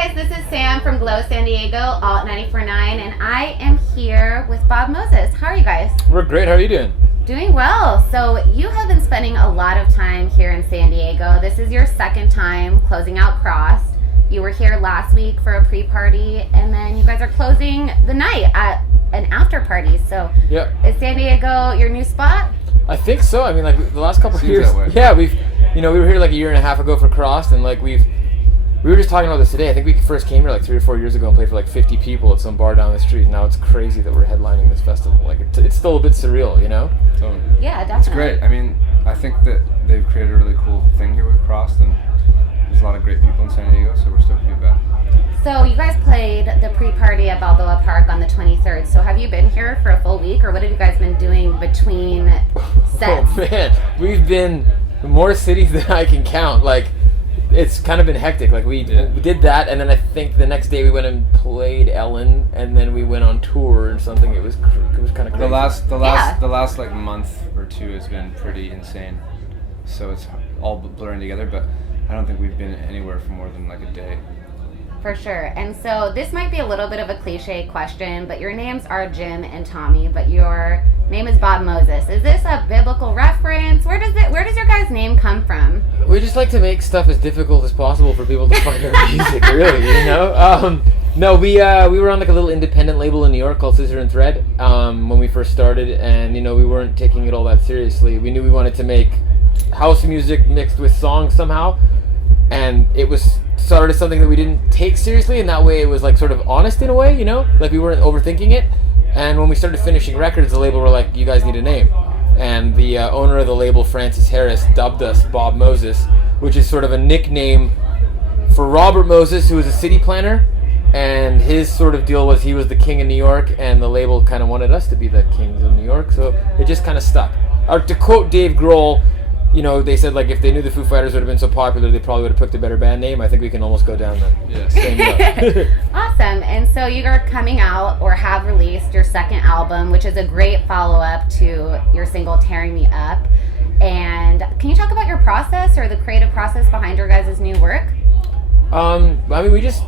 Guys, this is Sam from Glow San Diego, Alt 94.9, and I am here with Bob Moses. How are you guys? We're great. How are you doing? Doing well. So you have been spending a lot of time here in San Diego. This is your second time closing out Crossed. You were here last week for a pre-party, and then you guys are closing the night at an after party. So Yep. Is San Diego your new spot? I think so. I mean, like the last couple of Seems years. that way. Yeah, we were here like a year and a half ago for Crossed, and like we were just talking about this today. I think we first came here like 3 or 4 years ago and played for like 50 people at some bar down the street. Now it's crazy that we're headlining this festival. Like it's still a bit surreal, you know? Totally. Yeah, definitely. It's great. I mean, I think that they've created a really cool thing here with Crossed, and there's a lot of great people in San Diego, so we're stoked to be back. So you guys played the pre-party at Balboa Park on the 23rd. So have you been here for a full week, or what have you guys been doing between sets? Oh man, we've been more cities than I can count. Like it's kind of been hectic. Like we did that, and then I think the next day we went and played Ellen, and then we went on tour and something. It was kind of crazy. The last like month or two has been pretty insane. So it's all blurring together, but I don't think we've been anywhere for more than like a day. For sure. And so this might be a little bit of a cliche question, but your names are Jim and Tommy, but your name is Bob Moses. Is this a biblical reference? Where does your guys' name come from? We just like to make stuff as difficult as possible for people to find our music, really, you know? No, we were on like a little independent label in New York called Scissor and Thread when we first started, and you know, we weren't taking it all that seriously. We knew we wanted to make house music mixed with songs somehow, and it was started something that we didn't take seriously, and that way it was like sort of honest in a way, you know? Like we weren't overthinking it. And when we started finishing records, the label were like, you guys need a name. And the owner of the label, Francis Harris, dubbed us Bob Moses, which is sort of a nickname for Robert Moses, who was a city planner. And his sort of deal was he was the king of New York, and the label kind of wanted us to be the kings of New York, so it just kind of stuck. To quote Dave Grohl, you know, they said like if they knew the Foo Fighters would have been so popular, they probably would have picked a better band name. I think we can almost go down the same route. Awesome. And so you are coming out or have released your second album, which is a great follow-up to your single Tearing Me Up. And can you talk about your process or the creative process behind your guys' new work? I mean, we just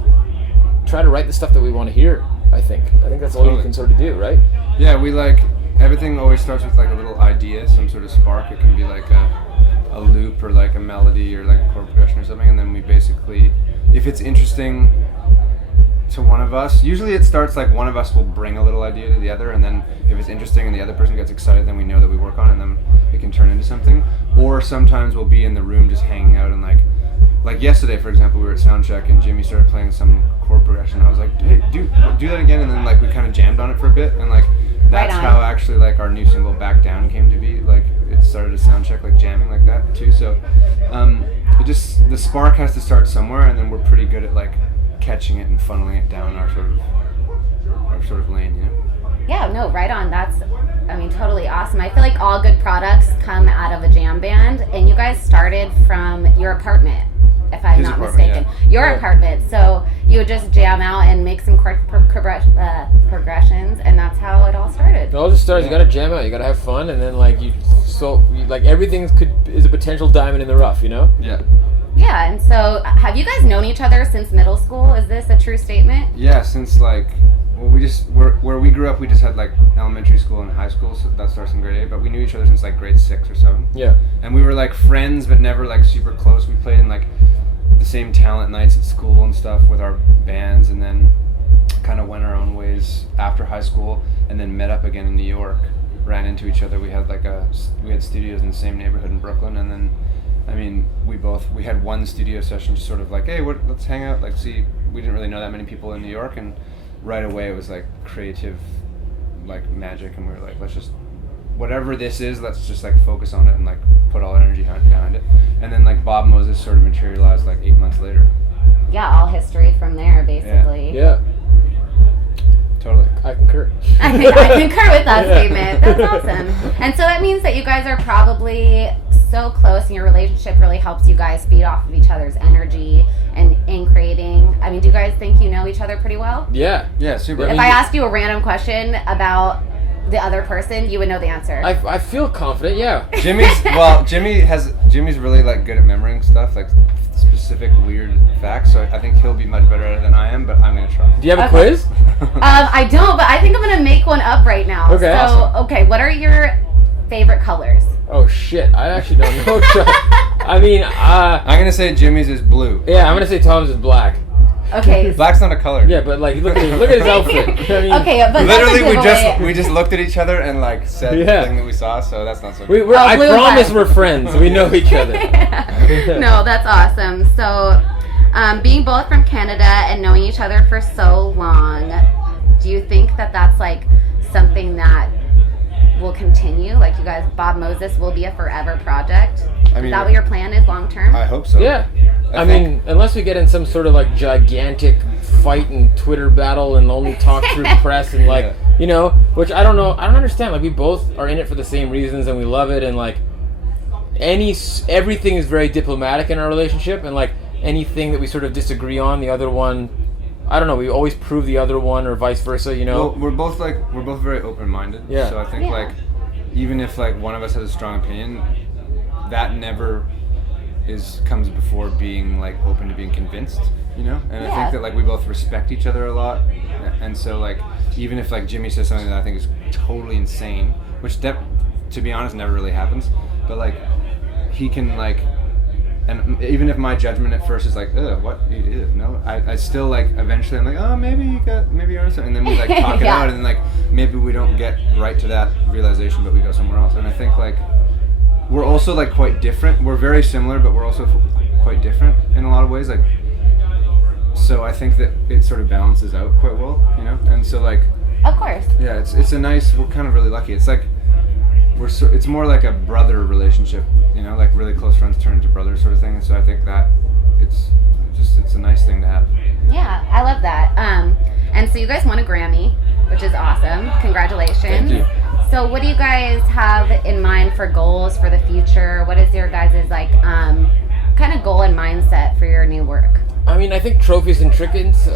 try to write the stuff that we want to hear, I think that's all you can sort of do, right? Yeah, we like, everything always starts with like a little idea, some sort of spark. It can be like a loop or like a melody or like a chord progression or something, and then we basically, if it's interesting to one of us, usually it starts like one of us will bring a little idea to the other, and then if it's interesting and the other person gets excited, then we know that we work on it, and then it can turn into something. Or sometimes we'll be in the room just hanging out, and like yesterday, for example, we were at soundcheck and Jimmy started playing some chord progression. I was like, hey, do that again, and then like we kind of jammed on it for a bit, and like that's how actually like our new single Back Down came to be. Like it started a soundcheck like jamming like that too. So it just, the spark has to start somewhere, and then we're pretty good at like catching it and funneling it down our sort of lane, you know? Yeah, no, right on. That's, I mean, totally awesome. I feel like all good products come out of a jam band, and you guys started from your apartment, if I'm not mistaken. Yeah. Your apartment. So you would just jam out and make some progressions, and that's how it all started. It all just starts. You gotta jam out. You gotta have fun, and then like everything is a potential diamond in the rough, you know? Yeah. Yeah, and so have you guys known each other since middle school? Is this a true statement? Yeah, since like, well, where we grew up, we just had like elementary school and high school, so that starts in grade 8, but we knew each other since like grade 6 or 7. Yeah. And we were like friends, but never like super close. We played in like the same talent nights at school and stuff with our bands, and then kind of went our own ways after high school, and then met up again in New York, ran into each other. We had studios in the same neighborhood in Brooklyn, and then, I mean, we had one studio session just sort of like, hey, let's hang out, like see, we didn't really know that many people in New York, and right away it was like creative, like magic, and we were like, let's just, whatever this is, let's just like focus on it and like put all our energy behind it. And then like Bob Moses sort of materialized like 8 months later. Yeah, all history from there, basically. Yeah. Totally. I concur. I concur with that statement. That's awesome. And so that means that you guys are probably so close, and your relationship really helps you guys feed off of each other's energy and in creating. I mean, do you guys think you know each other pretty well? Yeah. Yeah, super. If I asked you a random question about the other person, you would know the answer. I feel confident, yeah. Jimmy's really like good at remembering stuff, like specific weird facts. So I think he'll be much better at it than I am, but I'm gonna try. Do you have a Okay. quiz? I don't, but I think I'm gonna make one up right now. Okay. So, Awesome. okay, what are your favorite colors? Oh shit, I actually don't know. I mean, I'm gonna say Jimmy's is blue. yeah, I'm gonna say Tom's is black. Okay. Black's not a color. Yeah, but like, look at his outfit. I mean, Okay, but Literally, that's a we just looked at each other and like said Yeah. the thing that we saw. So that's not so. we're, Oh, I blue and promise black. we're friends. We know each other. No, that's awesome. So, being both from Canada and knowing each other for so long, do you think that that's like something that will continue? Like, you guys, Bob Moses will be a forever project? I mean, Is that what your plan is long term? I hope so. Yeah. I think- mean, unless we get in some sort of like gigantic fight and Twitter battle and only talk through press and like, Yeah. you know, which I don't know. I don't understand. Like, we both are in it for the same reasons and we love it, and like everything is very diplomatic in our relationship, and like anything that we sort of disagree on, the other one, I don't know, we always prove the other one or vice versa, you know. Well, we're both very open-minded. Yeah. So I think Yeah. like, even if like one of us has a strong opinion, that never comes before being like open to being convinced, you know. And I Yeah. think that like we both respect each other a lot, and so like even if like Jimmy says something that I think is totally insane, which to be honest never really happens, but like he can like. And even if my judgment at first is like, ugh, what? Ew, no, I still like eventually I'm like, oh, maybe you're honest, and then we like talk it Yeah. out, and then like maybe we don't get right to that realization, but we go somewhere else. And I think like we're also like quite different. We're very similar, but we're also quite different in a lot of ways. Like, so I think that it sort of balances out quite well, you know. And so like, Of course. yeah, it's a nice. We're kind of really lucky. It's like it's more like a brother relationship, you know, like really close friends turn into brothers sort of thing. And so I think that it's a nice thing to have. Yeah, I love that. And so you guys won a Grammy, which is awesome. Congratulations. Thank you. So what do you guys have in mind for goals for the future? What is your guys' like kind of goal and mindset for your new work? I mean, I think trophies and trinkets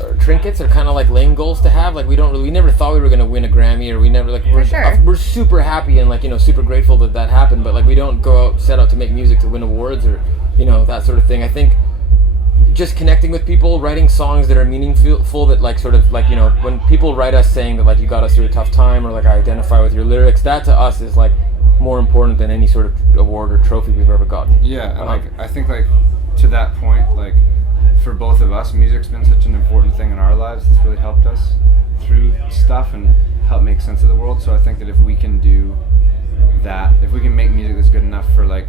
are kind of like lame goals to have. Like, we never thought we were gonna win a Grammy, or we never like sure. we're super happy and like, you know, super grateful that happened. But like, we don't set out to make music to win awards or, you know, that sort of thing. I think just connecting with people, writing songs that are meaningful, that like sort of like, you know, when people write us saying that like you got us through a tough time, or like I identify with your lyrics, that to us is like more important than any sort of award or trophy we've ever gotten. Yeah, and like I think like to that point, like for both of us, music's been such an important thing in our lives. It's really helped us through stuff and help make sense of the world. So I think that if we can do that, if we can make music that's good enough for like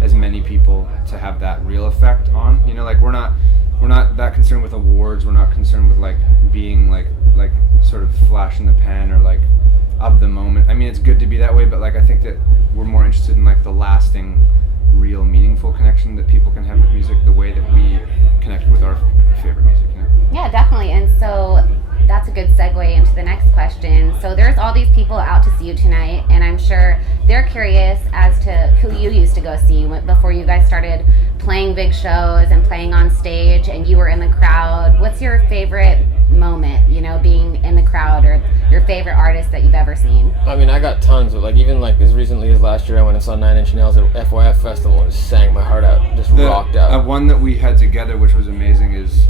as many people to have that real effect on, you know, like we're not that concerned with awards. We're not concerned with like being like sort of flash in the pan or like of the moment. I mean, it's good to be that way, but like I think that we're more interested in like the lasting, real, meaningful connection that people can have with music, the way that we connect with our favorite music, you know? Yeah, definitely. And so that's a good segue into the next question. So there's all these people out to see you tonight, and I'm sure they're curious as to who you used to go see before you guys started playing big shows and playing on stage and you were in the crowd. What's your favorite moment, you know, being in the crowd, or your favorite artist that you've ever seen? I mean, I got tons, but like even like as recently as last year, I went and saw Nine Inch Nails at FYF Festival and just sang my heart out, just rocked out. One that we had together, which was amazing, is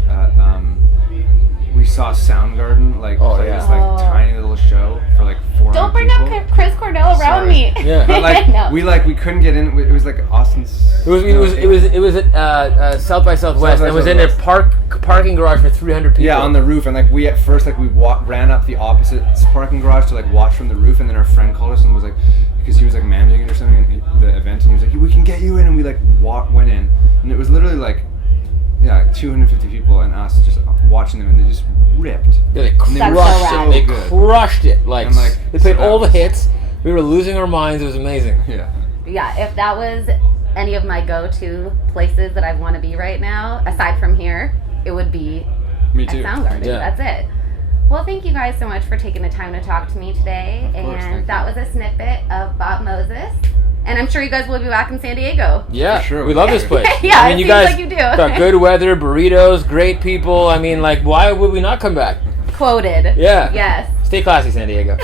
we saw Soundgarden like Oh, play yeah. this like tiny little show for like 400 Don't bring people. up Chris Cornell around Sorry. me. Yeah. But like No. we couldn't get in. It was like Austin's. It was at South by Southwest. South by and it was in a Southwest. parking garage for 300 people. Yeah, on the roof, and like we at first like we ran up the opposite parking garage to like watch from the roof, and then our friend called us and was like, because he was like managing it or something, and the event, and he was like, we can get you in, and we like went in, and it was literally like, yeah, like 250 people and us just watching them, and they just ripped. Yeah, they And they That's were so crushed rad. it. They good. crushed it. Like, And, like, they played so all the that was- hits. We were losing our minds. It was amazing. Yeah. Yeah, if that was any of my go-to places that I want to be right now, aside from here, it would be Me at too. Soundgarden. Yeah. That's it. Well, thank you guys so much for taking the time to talk to me today. Of course, And thank that was a snippet of Bob Moses. And I'm sure you guys will be back in San Diego. Yeah, For sure. we love this place. Yeah, I mean, it you seems guys like you do. got good weather, burritos, great people. I mean, like, why would we not come back? Quoted. Yeah. Yes. Stay classy, San Diego.